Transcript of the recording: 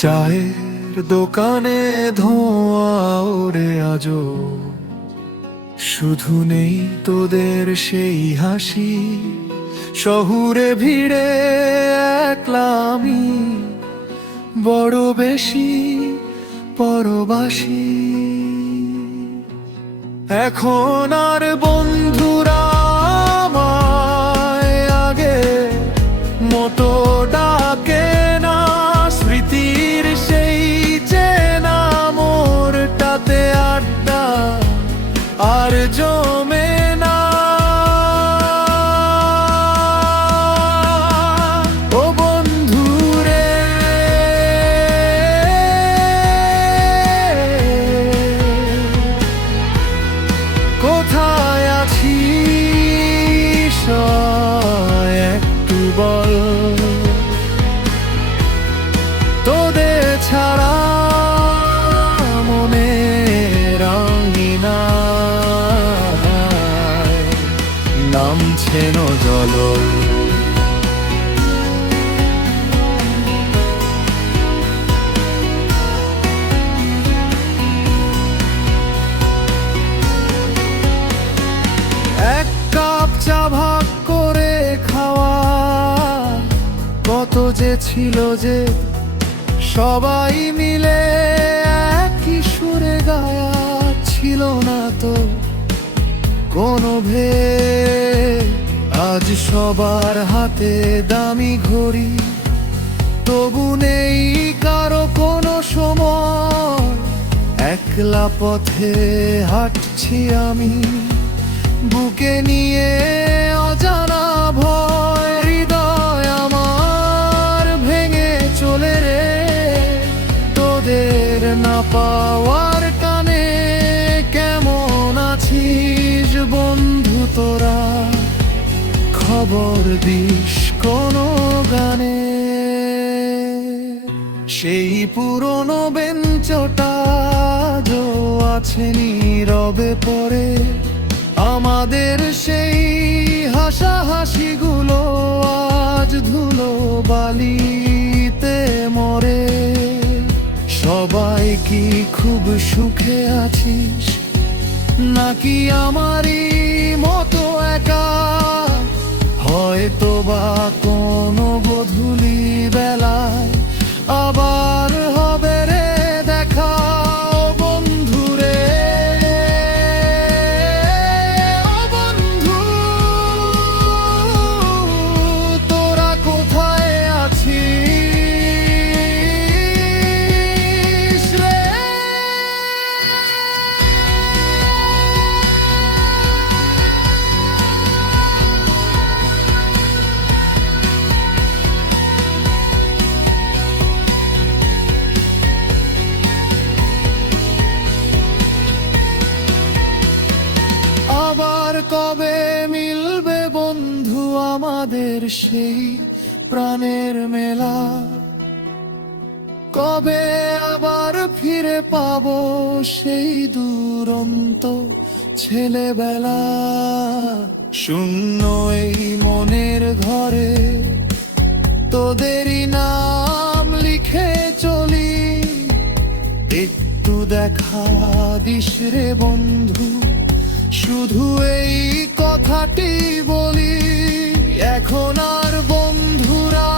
চায়ের দোকানে ধোঁয়া ওড়ে আজো, শুধু নেই তোদের সেই হাসি। শহুরে ভিড়ে একলা আমি, বড় বেশি পরবাসী। এখন আর বন্ধুরা আমায় আগে মতো ডাকে না। স্মৃতির সেই চেনা মোড়টাতে আড্ডা আর জমে না। ও বন্ধুরে, কোথায় আছিস একটু বল। তোদের ছাড়া মনে রঙিনা নামছে নজল। এক কাপ চা ভাগ করে খাওয়া কত যে ছিল যে, সবাই মিলে একই সুরে গায়া। ছিল না তো কোনো ভেদ, আজ সবার হাতে দামি ঘড়ি। তবু নেই কারো কোনো সময়, একলা পথে হাঁটছি আমি, বুকে নিয়ে অজানা ভয়। হৃদয় আমার ভেঙে চলে রে, তোদের না পাওয়ার টানে। কেমন আছিস বন্ধু তোরা, খবর দিস কোনো গানে। সেই পুরনো বেঞ্চটা যো আছে নীরবে পড়ে, আমাদের সেই হাসাহাসিগুলো আজ ধুলো বালিতে মরে। সবাই কি খুব সুখে আছিস, নাকি আমারই মতো একা? হয়তো বা কোনো গধূলি বেলায় আবার হবে রে দেখা। ও বন্ধুরে, ও বন্ধু, তোরা কোথায় আছিস রে? আবার কবে মিলবে বন্ধু আমাদের সেই প্রাণের মেলা? কবে আবার ফিরে পাবো সেই দুরন্ত ছেলেবেলা? শূন্য এই মনের ঘরে তোদেরই নাম লিখে চলি। একটু দেখা দিস রে বন্ধু, শুধু এই কথাটি বলি। এখন আর বন্ধুরা